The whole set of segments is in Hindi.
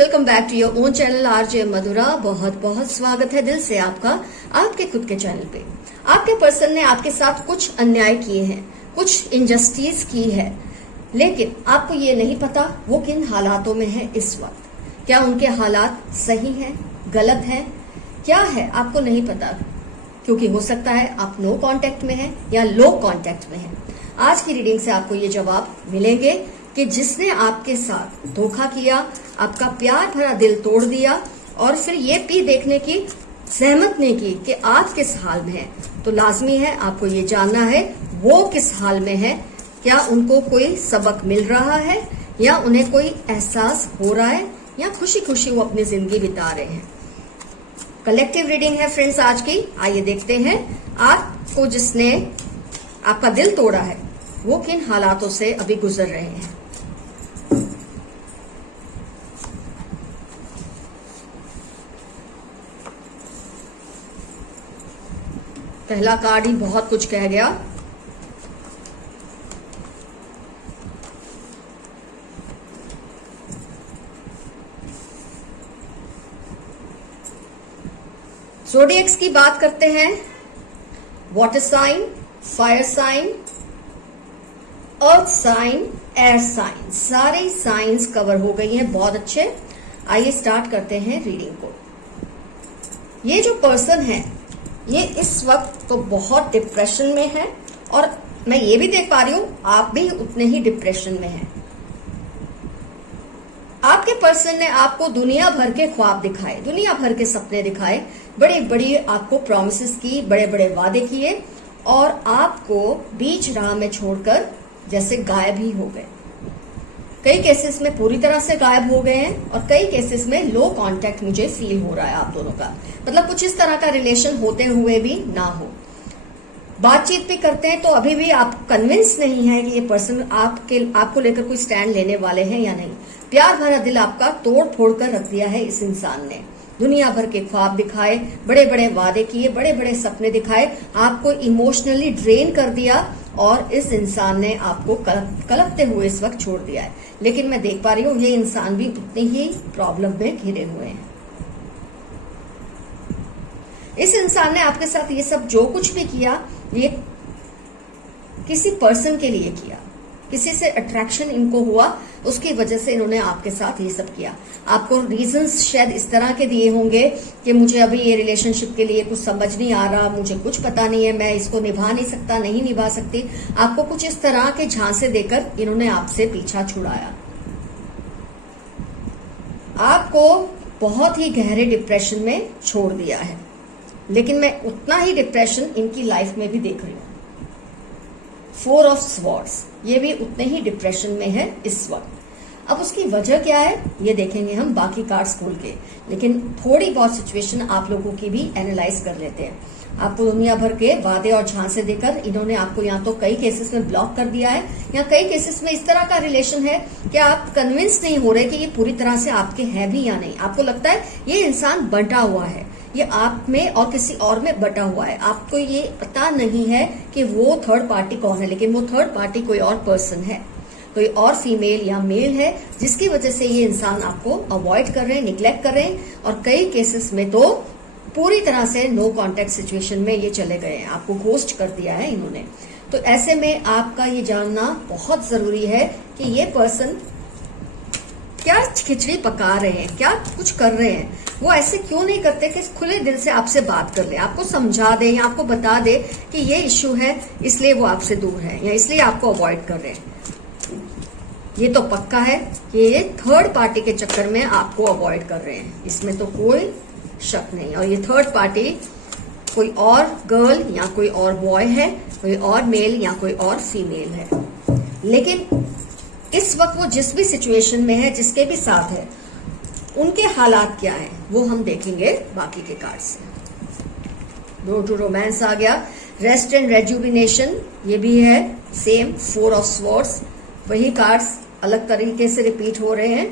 Welcome back to your own channel RJ Madhura. बहुत बहुत स्वागत है दिल से आपका आपके खुद के चैनल पे। आपके पर्सन ने आपके साथ कुछ अन्याय किए हैं, कुछ इनजस्टिस की है, लेकिन आपको ये नहीं पता वो किन हालातों में है इस वक्त। क्या उनके हालात सही हैं, गलत हैं, क्या है आपको नहीं पता, क्योंकि हो सकता है आप नो कांटेक्ट में हैं या लो कांटेक्ट में हैं। आज की रीडिंग से आपको ये जवाब मिलेंगे कि जिसने आपके साथ धोखा किया, आपका प्यार भरा दिल तोड़ दिया और फिर ये भी देखने की सहमत नहीं की कि आप किस हाल में हैं, तो लाजमी है आपको ये जानना है वो किस हाल में है। क्या उनको कोई सबक मिल रहा है या उन्हें कोई एहसास हो रहा है या खुशी खुशी वो अपनी जिंदगी बिता रहे हैं। कलेक्टिव रीडिंग है फ्रेंड्स आज की। आइए देखते हैं आपको जिसने आपका दिल तोड़ा है वो किन हालातों से अभी गुजर रहे हैं। पहला कार्ड ही बहुत कुछ कह गया। ज़ोडिएक्स की बात करते हैं। Water sign, fire sign, earth sign, air sign, सारे साइंस कवर हो गई हैं। बहुत अच्छे। आइए स्टार्ट करते हैं रीडिंग को। ये जो पर्सन है ये इस वक्त तो बहुत डिप्रेशन में है और मैं ये भी देख पा रही हूं आप भी उतने ही डिप्रेशन में हैं। आपके पर्सन ने आपको दुनिया भर के ख्वाब दिखाए, दुनिया भर के सपने दिखाए, बड़ी बड़ी आपको प्रॉमिसेस की, बड़े बड़े वादे किए और आपको बीच राह में छोड़कर जैसे गायब ही हो गए। कई केसेस में पूरी तरह से गायब हो गए हैं और कई केसेस में लो कांटेक्ट मुझे फील हो रहा है आप दोनों का। मतलब कुछ इस तरह का रिलेशन होते हुए भी ना हो। बातचीत भी करते हैं तो अभी भी आप कन्विंस नहीं है कि ये पर्सन आपको लेकर कोई स्टैंड लेने वाले हैं या नहीं। प्यार भरा दिल आपका तोड़ फोड़ कर रख दिया है इस इंसान ने। दुनिया भर के ख्वाब दिखाए, बड़े बड़े वादे किए, बड़े बड़े सपने दिखाए, आपको इमोशनली ड्रेन कर दिया और इस इंसान ने आपको कलपते हुए इस वक्त छोड़ दिया है। लेकिन मैं देख पा रही हूँ ये इंसान भी उतनी ही प्रॉब्लम में घिरे हुए हैं। इस इंसान ने आपके साथ ये सब जो कुछ भी किया ये किसी पर्सन के लिए किया, किसी से अट्रैक्शन इनको हुआ, उसकी वजह से इन्होंने आपके साथ ये सब किया। आपको रीजंस शायद इस तरह के दिए होंगे कि मुझे अभी ये रिलेशनशिप के लिए कुछ समझ नहीं आ रहा, मुझे कुछ पता नहीं है, मैं इसको निभा नहीं सकता, नहीं निभा सकती। आपको कुछ इस तरह के झांसे देकर इन्होंने आपसे पीछा छुड़ाया। आपको बहुत ही गहरे डिप्रेशन में छोड़ दिया है। लेकिन मैं उतना ही डिप्रेशन इनकी लाइफ में भी देख रही हूँ। 4 ऑफ स्वॉर्ड्स, ये भी उतने ही डिप्रेशन में है इस वक्त। अब उसकी वजह क्या है ये देखेंगे हम बाकी कार्ड्स खोल के, लेकिन थोड़ी बहुत सिचुएशन आप लोगों की भी एनालाइज कर लेते हैं। आपको दुनिया भर के वादे और झांसे देकर इन्होंने आपको या तो कई केसेस में ब्लॉक कर दिया है या कई केसेस में इस तरह का रिलेशन है कि आप कन्विंस नहीं हो रहे कि ये पूरी तरह से आपके है भी या नहीं। आपको लगता है ये इंसान बंटा हुआ है, ये आप में और किसी और में बटा हुआ है। आपको ये पता नहीं है कि वो थर्ड पार्टी कौन है, लेकिन वो थर्ड पार्टी कोई और पर्सन है, कोई और फीमेल या मेल है, जिसकी वजह से ये इंसान आपको अवॉइड कर रहे हैं, निग्लेक्ट कर रहे हैं और कई केसेस में तो पूरी तरह से नो कांटेक्ट सिचुएशन में ये चले गए हैं, आपको घोस्ट कर दिया है इन्होंने। तो ऐसे में आपका ये जानना बहुत जरूरी है कि ये पर्सन क्या खिचड़ी पका रहे हैं, क्या कुछ कर रहे हैं। वो ऐसे क्यों नहीं करते कि खुले दिल से आपसे बात कर ले, आपको समझा दे या आपको बता दे कि ये इश्यू है इसलिए वो आपसे दूर है या इसलिए आपको अवॉइड कर रहे हैं। ये तो पक्का है कि ये थर्ड पार्टी के चक्कर में आपको अवॉइड कर रहे हैं, इसमें तो कोई शक नहीं। और ये थर्ड पार्टी कोई और गर्ल या कोई और बॉय है, कोई और मेल या कोई और फीमेल है। लेकिन इस वक्त वो जिस भी सिचुएशन में है, जिसके भी साथ है, उनके हालात क्या हैं वो हम देखेंगे बाकी के कार्ड से। रोड टू रोमांस आ गया। रेस्ट एंड रेजुविनेशन, ये भी है सेम 4 ऑफ स्वॉर्ड्स। वही कार्ड्स अलग तरीके से रिपीट हो रहे हैं।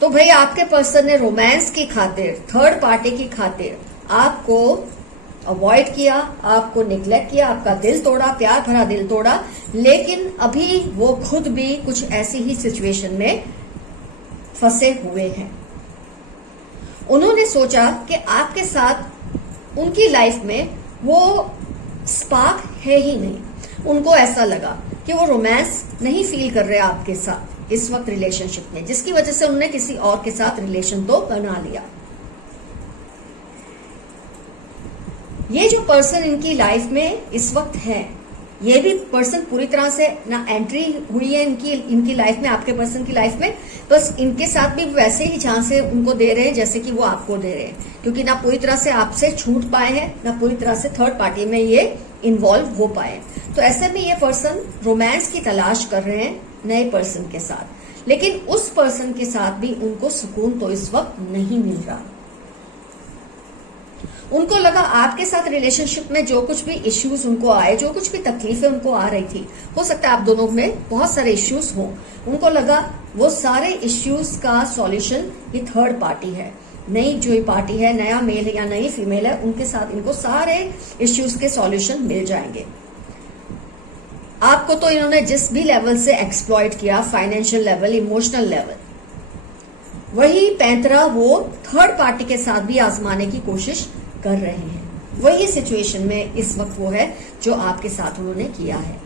तो भाई आपके पर्सन ने रोमांस की खातिर, थर्ड पार्टी की खातिर आपको अवॉइड किया, आपको निग्लेक्ट किया, आपका दिल तोड़ा, प्यार भरा दिल तोड़ा, लेकिन अभी वो खुद भी कुछ ऐसी ही सिचुएशन में फंसे हुए हैं। उन्होंने सोचा कि आपके साथ उनकी लाइफ में वो स्पार्क है ही नहीं। उनको ऐसा लगा कि वो रोमांस नहीं फील कर रहे आपके साथ इस वक्त रिलेशनशिप में, जिसकी वजह से उन्होंने किसी और के साथ रिलेशन तो बना लिया। ये जो पर्सन इनकी लाइफ में इस वक्त है, ये भी पर्सन पूरी तरह से ना एंट्री हुई है इनकी लाइफ में, आपके पर्सन की लाइफ में, बस इनके साथ भी वैसे ही झांसे उनको दे रहे हैं जैसे कि वो आपको दे रहे हैं, क्योंकि ना पूरी तरह से आपसे छूट पाए हैं, ना पूरी तरह से थर्ड पार्टी में ये इन्वॉल्व हो पाए। तो ऐसे में ये पर्सन रोमांस की तलाश कर रहे हैं नए पर्सन के साथ, लेकिन उस पर्सन के साथ भी उनको सुकून तो इस वक्त नहीं मिल रहा। उनको लगा आपके साथ रिलेशनशिप में जो कुछ भी इश्यूज उनको आए, जो कुछ भी तकलीफें उनको आ रही थी, हो सकता है आप दोनों में बहुत सारे इश्यूज हो, उनको लगा वो सारे इश्यूज का सॉल्यूशन ये थर्ड पार्टी है, नई जो पार्टी है, नया मेल है या नई फीमेल है, उनके साथ इनको सारे इश्यूज के सॉल्यूशन मिल जाएंगे। आपको तो इन्होंने जिस भी लेवल से एक्सप्लॉइट किया, फाइनेंशियल लेवल, इमोशनल लेवल, वही पैंतरा वो थर्ड पार्टी के साथ भी आजमाने की कोशिश कर रहे हैं। वही सिचुएशन में इस वक्त वो है जो आपके साथ उन्होंने किया है।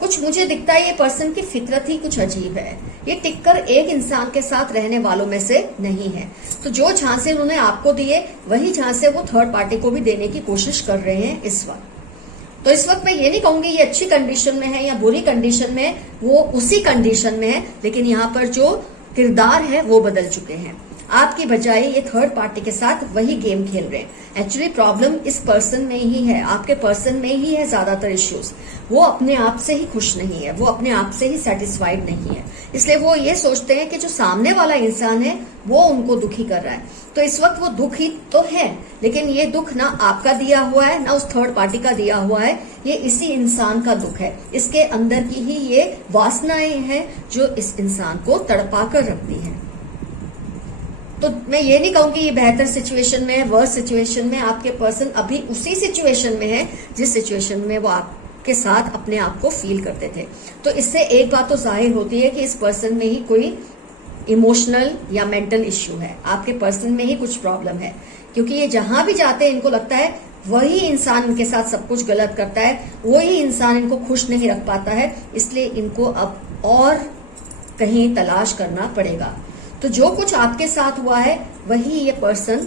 कुछ मुझे दिखता है ये पर्सन की फितरत ही कुछ अजीब है, ये टिककर एक इंसान के साथ रहने वालों में से नहीं है। तो जो झांसे उन्होंने आपको दिए, वही झांसे वो थर्ड पार्टी को भी देने की कोशिश कर रहे हैं इस वक्त। तो इस वक्त मैं ये नहीं कहूंगी ये अच्छी कंडीशन में है या बुरी कंडीशन में, वो उसी कंडीशन में है, लेकिन यहाँ पर जो किरदार है वो बदल चुके हैं। आपकी बजाय ये थर्ड पार्टी के साथ वही गेम खेल रहे हैं। एक्चुअली प्रॉब्लम इस पर्सन में ही है, आपके पर्सन में ही है ज्यादातर इश्यूज। वो अपने आप से ही खुश नहीं है, वो अपने आप से ही सेटिस्फाइड नहीं है, इसलिए वो ये सोचते हैं कि जो सामने वाला इंसान है वो उनको दुखी कर रहा है। तो इस वक्त वो दुखी तो है, लेकिन ये दुख ना आपका दिया हुआ है ना उस थर्ड पार्टी का दिया हुआ है, ये इसी इंसान का दुख है। इसके अंदर की ही ये वासनाएं हैं जो इस इंसान को तड़पा कर रखती है। तो मैं ये नहीं कहूंगी ये बेहतर सिचुएशन में है, वर्स सिचुएशन में। आपके पर्सन अभी उसी सिचुएशन में है जिस सिचुएशन में वो आपके साथ अपने आप को फील करते थे। तो इससे एक बात तो जाहिर होती है कि इस पर्सन में ही कोई इमोशनल या मेंटल इश्यू है, आपके पर्सन में ही कुछ प्रॉब्लम है, क्योंकि ये जहां भी जाते हैं इनको लगता है वही इंसान इनके साथ सब कुछ गलत करता है, वही इंसान इनको खुश नहीं रख पाता है, इसलिए इनको अब और कहीं तलाश करना पड़ेगा। तो जो कुछ आपके साथ हुआ है वही ये पर्सन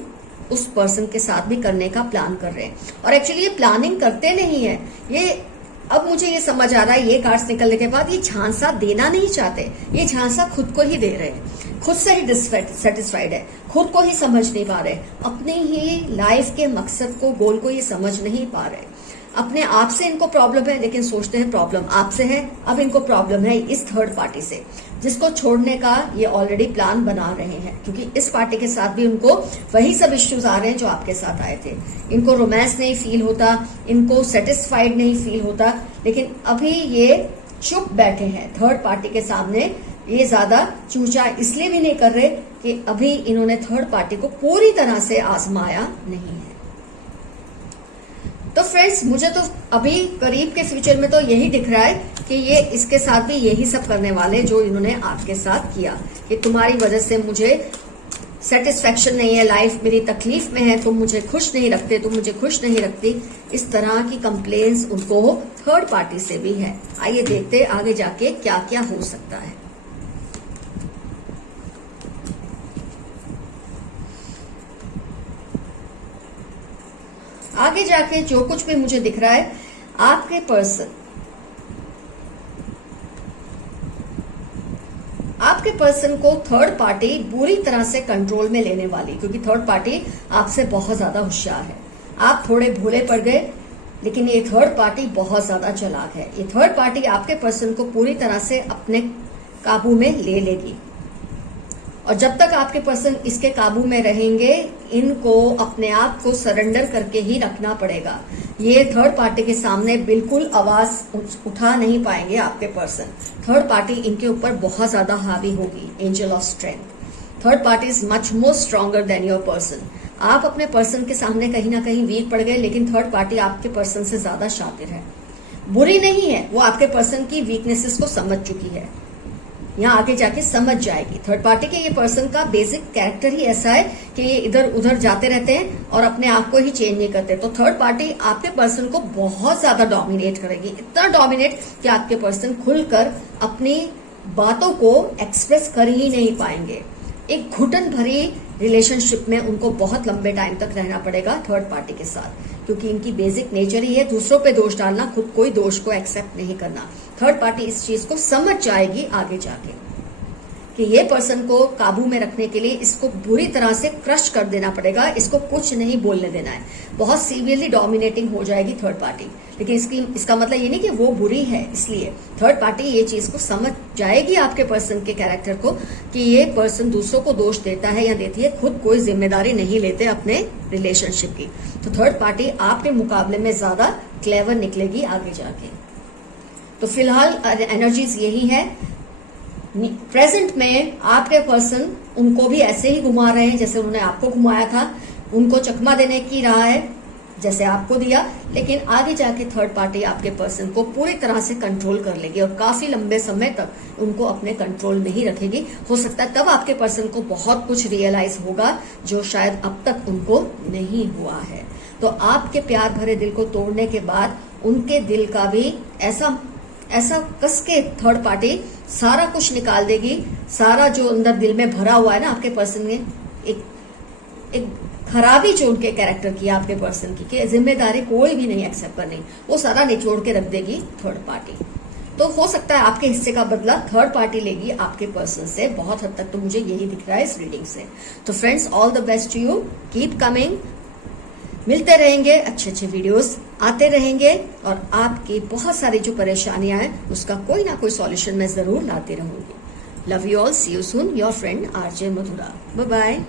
उस पर्सन के साथ भी करने का प्लान कर रहे हैं। और एक्चुअली ये प्लानिंग करते नहीं है, ये अब मुझे ये समझ आ रहा है ये कार्ड्स निकलने के बाद, ये झांसा देना नहीं चाहते, ये झांसा खुद को ही दे रहे हैं, खुद से ही डिससेटिस्फाइड है, खुद को ही समझ नहीं पा रहे, अपनी ही लाइफ के मकसद को, गोल को ये समझ नहीं पा रहे। अपने आप से इनको प्रॉब्लम है, लेकिन सोचते हैं प्रॉब्लम आपसे है, अब इनको प्रॉब्लम है इस थर्ड पार्टी से, जिसको छोड़ने का ये ऑलरेडी प्लान बना रहे हैं, क्योंकि इस पार्टी के साथ भी उनको वही सब इश्यूज आ रहे हैं जो आपके साथ आए थे। इनको रोमांस नहीं फील होता, इनको सेटिस्फाइड नहीं फील होता, लेकिन अभी ये चुप बैठे हैं थर्ड पार्टी के सामने। ये ज्यादा चूचा इसलिए भी नहीं कर रहे कि अभी इन्होंने थर्ड पार्टी को पूरी तरह से आजमाया नहीं है। तो फ्रेंड्स, मुझे तो अभी करीब के फ्यूचर में तो यही दिख रहा है कि ये इसके साथ भी यही सब करने वाले जो इन्होंने आपके साथ किया, कि तुम्हारी वजह से मुझे सेटिस्फेक्शन नहीं है, लाइफ मेरी तकलीफ में है, तुम मुझे खुश नहीं रखते, तुम मुझे खुश नहीं रखती। इस तरह की कंप्लेंट्स उनको थर्ड पार्टी से भी है। आइए देखते आगे जाके क्या क्या हो सकता है। आगे जाके जो कुछ भी मुझे दिख रहा है, आपके पर्सन को थर्ड पार्टी बुरी तरह से कंट्रोल में लेने वाली, क्योंकि थर्ड पार्टी आपसे बहुत ज्यादा होशियार है। आप थोड़े भोले पड़ गए, लेकिन ये थर्ड पार्टी बहुत ज्यादा चालाक है। ये थर्ड पार्टी आपके पर्सन को पूरी तरह से अपने काबू में ले लेगी, और जब तक आपके पर्सन इसके काबू में रहेंगे, इनको अपने आप को सरेंडर करके ही रखना पड़ेगा। ये थर्ड पार्टी के सामने बिल्कुल आवाज उठा नहीं पाएंगे आपके पर्सन। थर्ड पार्टी इनके ऊपर बहुत ज्यादा हावी होगी। Angel of strength, third party is much more stronger than your person. आप अपने पर्सन के सामने कहीं ना कहीं वीक पड़ गए, लेकिन थर्ड पार्टी आपके पर्सन से ज्यादा शातिर है, बुरी नहीं है, वो आपके पर्सन की वीकनेसेस को समझ चुकी है, यहाँ आगे जाके समझ जाएगी। थर्ड पार्टी के ये पर्सन का बेसिक कैरेक्टर ही ऐसा है कि ये इधर उधर जाते रहते हैं और अपने आप को ही चेंज नहीं करते। तो थर्ड पार्टी आपके पर्सन को बहुत ज्यादा डोमिनेट करेगी, इतना डोमिनेट कि आपके पर्सन खुलकर अपनी बातों को एक्सप्रेस कर ही नहीं पाएंगे। एक घुटन भरी रिलेशनशिप में उनको बहुत लंबे टाइम तक रहना पड़ेगा थर्ड पार्टी के साथ, क्योंकि इनकी बेसिक नेचर ही है दूसरों पे दोष डालना, खुद कोई दोष को एक्सेप्ट नहीं करना। थर्ड पार्टी इस चीज को समझ जाएगी आगे जाके कि ये पर्सन को काबू में रखने के लिए इसको बुरी तरह से क्रश कर देना पड़ेगा, इसको कुछ नहीं बोलने देना है। बहुत सीवियरली डोमिनेटिंग हो जाएगी थर्ड पार्टी, लेकिन इसका मतलब ये नहीं कि वो बुरी है, इसलिए थर्ड पार्टी ये चीज को समझ जाएगी आपके पर्सन के कैरेक्टर को कि ये पर्सन दूसरों को दोष देता है या देती है, खुद कोई जिम्मेदारी नहीं लेते अपने रिलेशनशिप की। तो थर्ड पार्टी आपके मुकाबले में ज्यादा क्लेवर निकलेगी आगे जाके। तो फिलहाल एनर्जीज यही है। प्रेजेंट में आपके पर्सन उनको भी ऐसे ही घुमा रहे हैं जैसे उन्होंने आपको घुमाया था, उनको चकमा देने की रहा है जैसे आपको दिया, लेकिन आगे जाके थर्ड पार्टी आपके पर्सन को पूरी तरह से कंट्रोल कर लेगी और काफी लंबे समय तक उनको अपने कंट्रोल में ही रखेगी। हो सकता है तब आपके पर्सन को बहुत कुछ रियलाइज होगा जो शायद अब तक उनको नहीं हुआ है। तो आपके प्यार भरे दिल को तोड़ने के बाद उनके दिल का भी ऐसा कस के थर्ड पार्टी सारा कुछ निकाल देगी, सारा जो अंदर दिल में भरा हुआ है ना आपके पर्सन ने, एक खराबी जो उनके कैरेक्टर की आपके पर्सन की, कि जिम्मेदारी कोई भी नहीं एक्सेप्ट करनी, वो सारा निचोड़ के रख देगी थर्ड पार्टी। तो हो सकता है आपके हिस्से का बदला थर्ड पार्टी लेगी आपके पर्सन से, बहुत हद तक तो मुझे यही दिख रहा है इस रीडिंग से। तो friends, all the best to you, keep coming, मिलते रहेंगे, अच्छे अच्छे वीडियोस आते रहेंगे और आपकी बहुत सारी जो परेशानियां हैं उसका कोई ना कोई सॉल्यूशन मैं जरूर लाती रहूंगी। Love you all, see you soon, your friend RJ Madhura, bye bye.